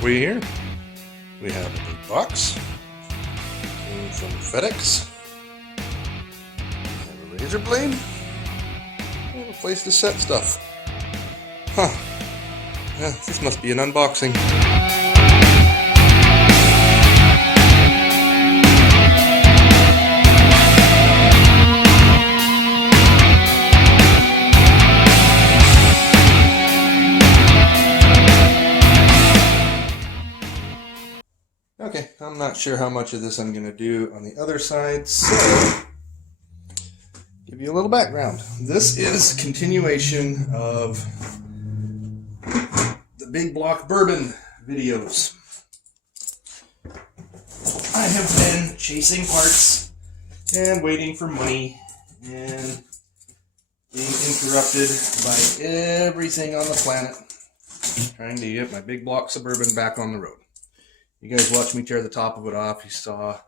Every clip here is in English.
have we here? We have a big box. Came from FedEx. We have a razor blade. We have a place to set stuff. Huh. Yeah, this must be an unboxing. Okay, I'm not sure how much of this I'm going to do on the other side, so give you a little background. This is a continuation of the Big Block Bourbon videos. I have been chasing parts and waiting for money and being interrupted by everything on the planet, trying to get my Big Block Suburban back on the road. You guys watched me tear the top of it off. You saw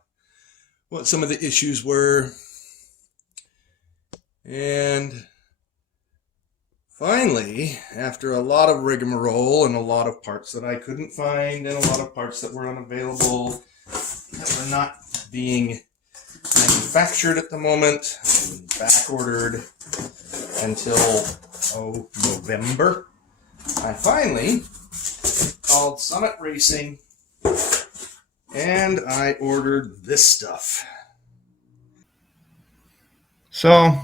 what some of the issues were. And finally, after a lot of rigmarole and a lot of parts that I couldn't find and a lot of parts that were unavailable, that were not being manufactured at the moment, back ordered until, November, I finally called Summit Racing and I ordered this stuff. So,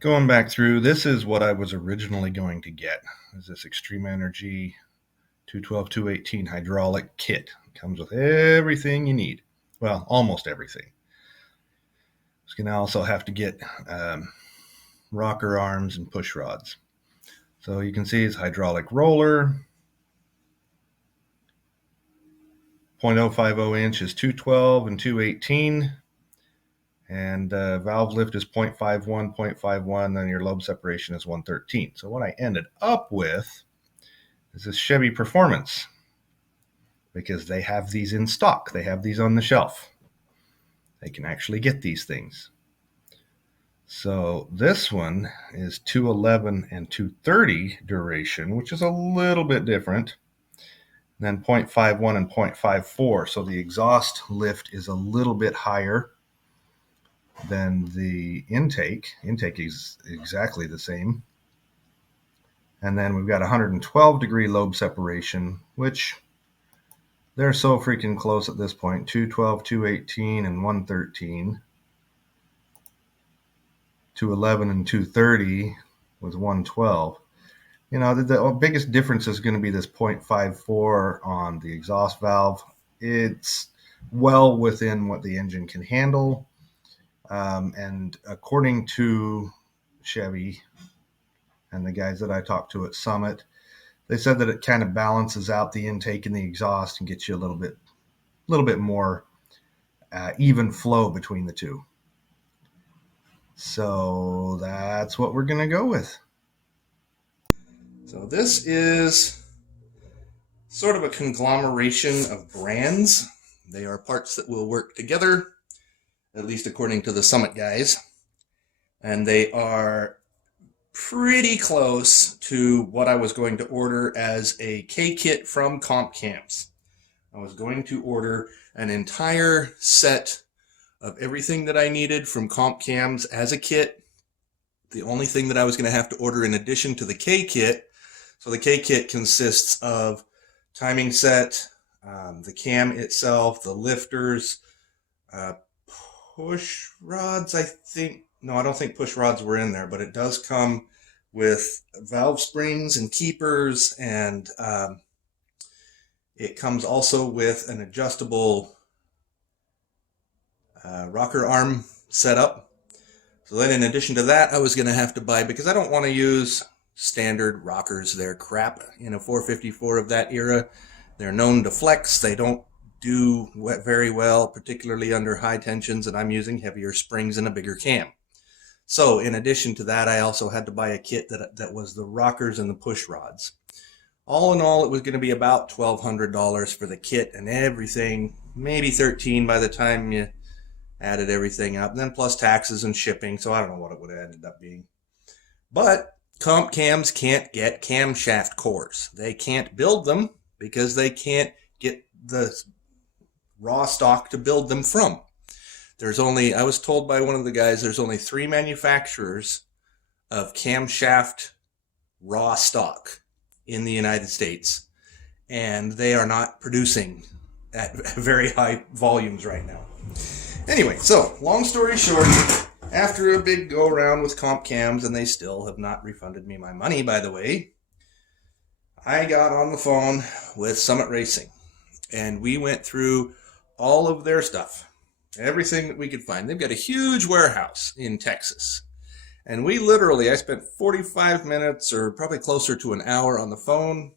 going back through, this is what I was originally going to get. Is this Extreme Energy 212-218 hydraulic kit. It comes with everything you need. Well, almost everything. It's going to also have to get rocker arms and push rods. So you can see it's hydraulic roller. 0.050 inch is 212 and 218, and valve lift is 0.51, and your lobe separation is 113. So what I ended up with is this Chevy Performance, because they have these in stock. They have these on the shelf. They can actually get these things. So this one is 211 and 230 duration, which is a little bit different. Then 0.51 and 0.54. So the exhaust lift is a little bit higher than the intake. Intake is exactly the same. And then we've got 112 degree lobe separation, which they're so freaking close at this point. 212, 218, and 113. 211 and 230 with 112. You know, the biggest difference is going to be this 0.54 on the exhaust valve. It's well within what the engine can handle. And according to Chevy and the guys that I talked to at Summit, they said that it kind of balances out the intake and the exhaust and gets you a little bit more even flow between the two. So that's what we're going to go with. So this is sort of a conglomeration of brands. They are parts that will work together, at least according to the Summit guys. And they are pretty close to what I was going to order as a K-kit from Camshaft. I was going to order an entire set of everything that I needed from Camshaft as a kit. The only thing that I was going to have to order in addition to the K-kit, so the K-kit consists of timing set, the cam itself, the lifters, push rods, I think. No, I don't think push rods were in there, but it does come with valve springs and keepers, and it comes also with an adjustable rocker arm setup. So then in addition to that, I was going to have to buy, because I don't want to use standard rockers. They're crap in a 454 of that era. They're known to flex. They don't do very well, particularly under high tensions, and I'm using heavier springs and a bigger cam. So in addition to that, I also had to buy a kit that was the rockers and the push rods. All in all, it was going to be about $1,200 for the kit and everything, maybe $1,300 by the time you added everything up, and then plus taxes and shipping, so I don't know what it would have ended up being. But comp cams can't get camshaft cores. They can't build them because they can't get the raw stock to build them from. I was told by one of the guys, there's only 3 manufacturers of camshaft raw stock in the United States, and they are not producing at very high volumes right now. Anyway, so long story short, after a big go around with comp cams, and they still have not refunded me my money, by the way, I got on the phone with Summit Racing, and we went through all of their stuff, everything that we could find. They've got a huge warehouse in Texas, and I spent 45 minutes or probably closer to an hour on the phone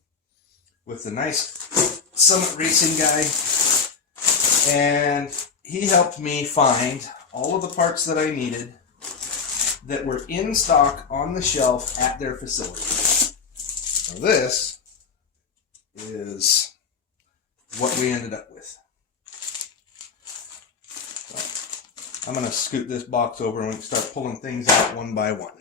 with the nice Summit Racing guy, and he helped me find all of the parts that I needed that were in stock on the shelf at their facility. Now this is what we ended up with. So I'm going to scoot this box over and we can start pulling things out one by one.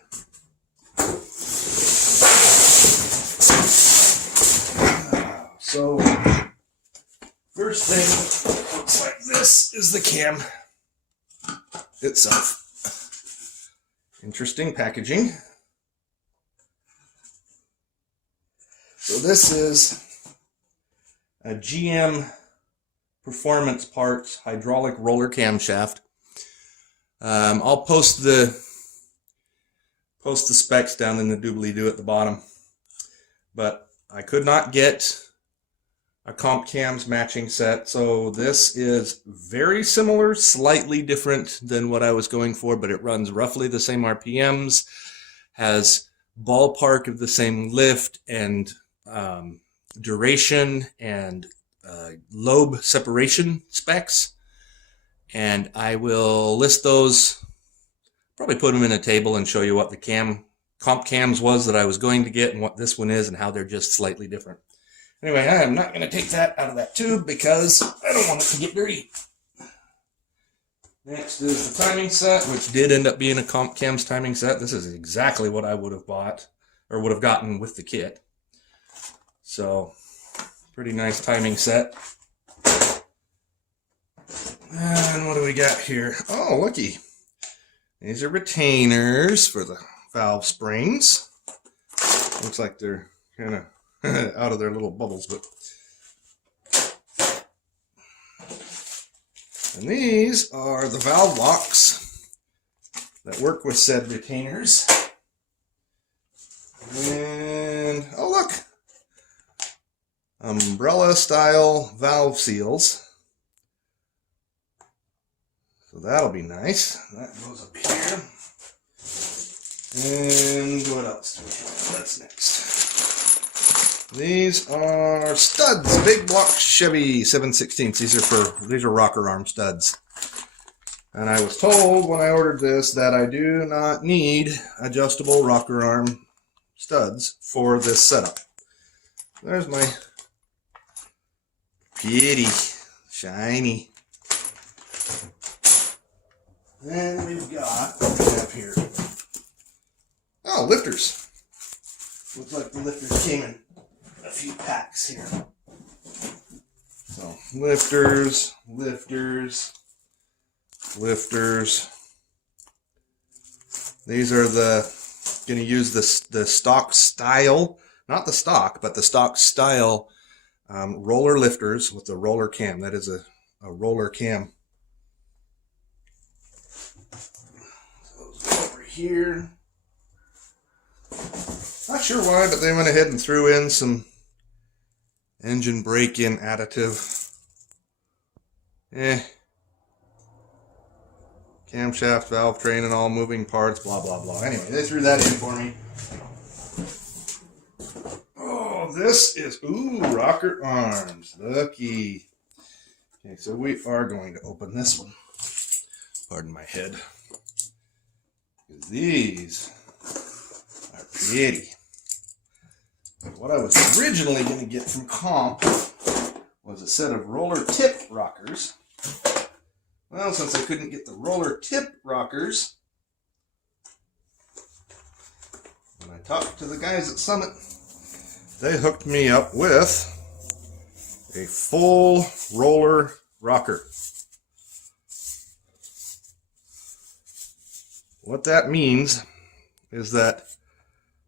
So first thing looks like this is the cam itself. Interesting packaging. So this is a GM Performance Parts hydraulic roller camshaft. I'll post the specs down in the doobly-doo at the bottom, but I could not get a comp cams matching set, so this is very similar, slightly different than what I was going for, but it runs roughly the same RPMs, has ballpark of the same lift and duration and lobe separation specs, and I will list those, probably put them in a table and show you what the comp cams was that I was going to get and what this one is and how they're just slightly different. Anyway, I am not going to take that out of that tube because I don't want it to get dirty. Next is the timing set, which did end up being a comp cams timing set. This is exactly what I would have bought or would have gotten with the kit. So, pretty nice timing set. And what do we got here? Oh, looky. These are retainers for the valve springs. Looks like they're kind of out of their little bubbles, but and these are the valve locks that work with said retainers. And oh look, umbrella style valve seals. So that'll be nice. That goes up here. And what else do we have? That's next. These are studs, big block Chevy 7/16. These are rocker arm studs. And I was told when I ordered this that I do not need adjustable rocker arm studs for this setup. There's my pretty, shiny. And we've got, what do we have here? Oh, lifters. Looks like the lifters came in a few packs here. So lifters. These are going to use the stock style, not the stock, but the stock style roller lifters with the roller cam. That is a roller cam. So those go over here. Not sure why, but they went ahead and threw in some engine break-in additive. Camshaft, valve train, and all moving parts, blah, blah, blah. Anyway, they threw that in for me. Oh, this is, rocker arms. Looky. Okay, so we are going to open this one. Pardon my head. These are pretty. What I was originally going to get from Comp was a set of roller tip rockers. Well, since I couldn't get the roller tip rockers, when I talked to the guys at Summit, they hooked me up with a full roller rocker. What that means is that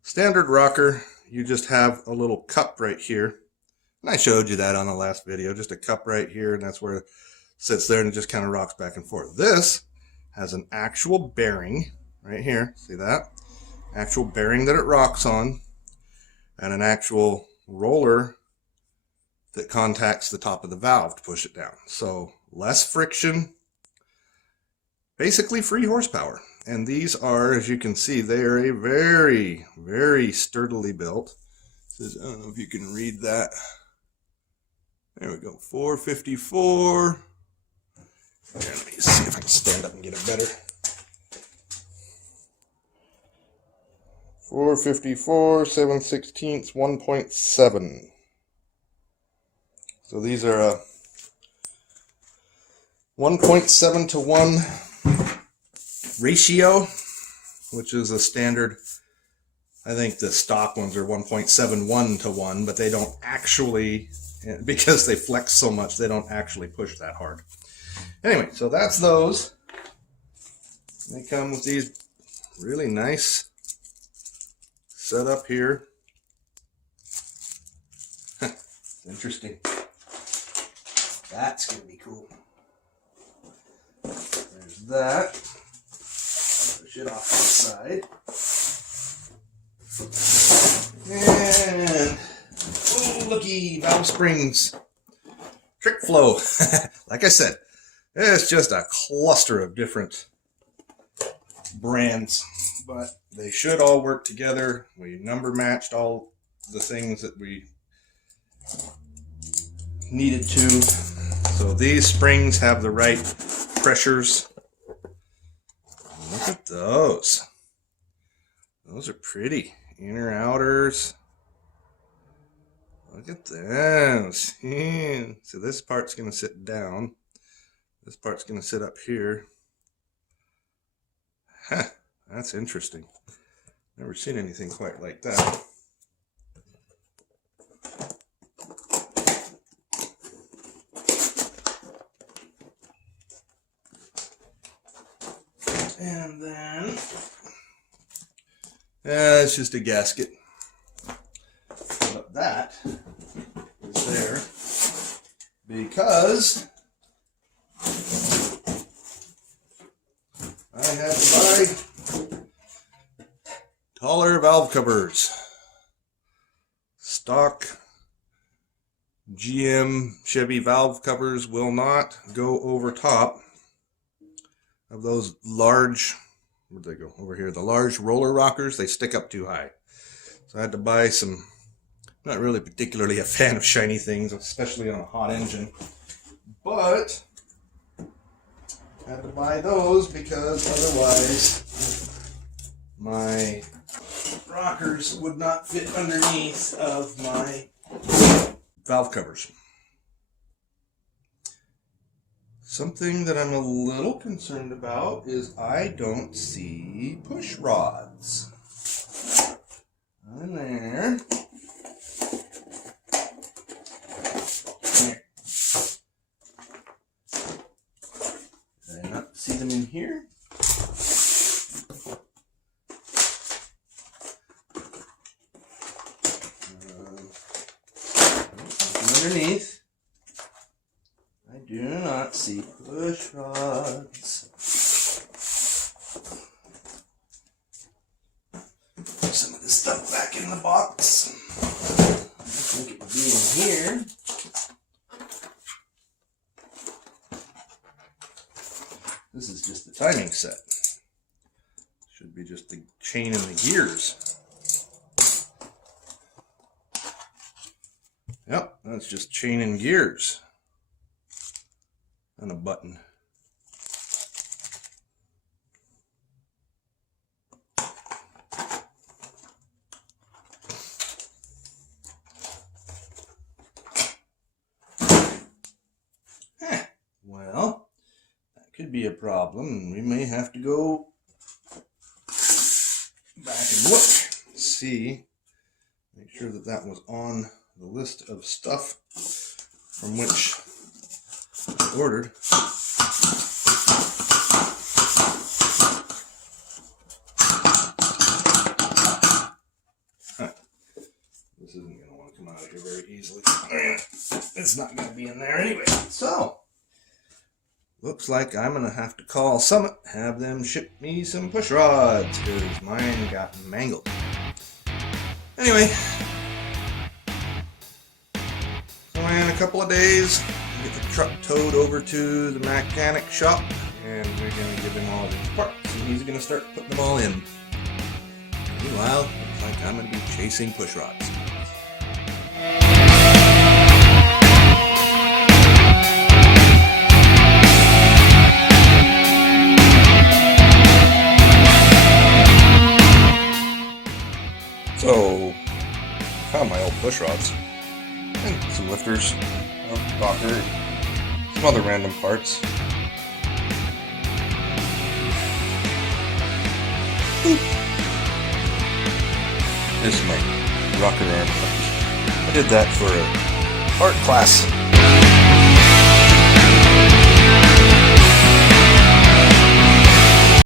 standard rocker, you just have a little cup right here. And I showed you that on the last video, just a cup right here, and that's where it sits there and it just kind of rocks back and forth. This has an actual bearing right here. See that? Actual bearing that it rocks on, and an actual roller that contacts the top of the valve to push it down. So less friction, basically free horsepower. And these are, as you can see, they are a very, very sturdily built. It says, I don't know if you can read that. There we go, 454. Here, let me see if I can stand up and get it better. 454, 7/16, 1.7. So these are a 1.7 to 1 ratio, which is a standard. I think the stock ones are 1.71 to 1, but they don't actually, because they flex so much, they don't actually push that hard. Anyway, so that's those. They come with these really nice setup here. Interesting. That's gonna be cool. There's that. Push it off to the side. And oh, looky, valve springs. Trick flow. Like I said, it's just a cluster of different brands, but they should all work together. We number matched all the things that we needed to. So these springs have the right pressures. Look at those. Those are pretty. Inner outers. Look at those. So this part's going to sit down. This part's going to sit up here. Huh, that's interesting. Never seen anything quite like that. And then it's just a gasket. But that is there because I had to buy taller valve covers. Stock GM Chevy valve covers will not go over top of those large, where'd they go? Over here, the large roller rockers. They stick up too high. So I had to buy some, not really particularly a fan of shiny things, especially on a hot engine, but I had to buy those because otherwise my rockers would not fit underneath of my valve covers. Something that I'm a little concerned about is I don't see push rods. In there. Did I not see them in here? Underneath. I do not see push rods. Put some of this stuff back in the box. I think it would be in here. This is just the timing set. Should be just the chain and the gears. Yep, that's just chain and gears. And a button. Well, that could be a problem. We may have to go back and look, see, make sure that that was on the list of stuff from which I ordered. This isn't going to want to come out of here very easily. It's not going to be in there anyway. So, looks like I'm going to have to call Summit, have them ship me some push rods, because mine got mangled. Anyway, so in a couple of days, I'll get the truck towed over to the mechanic shop, and we're going to give him all of his parts, and he's going to start putting them all in. Meanwhile, looks like I'm going to be chasing push rods. So, found my old push rods and some lifters, a rocker, some other random parts. Boop. This is my rocker arm. I did that for a art class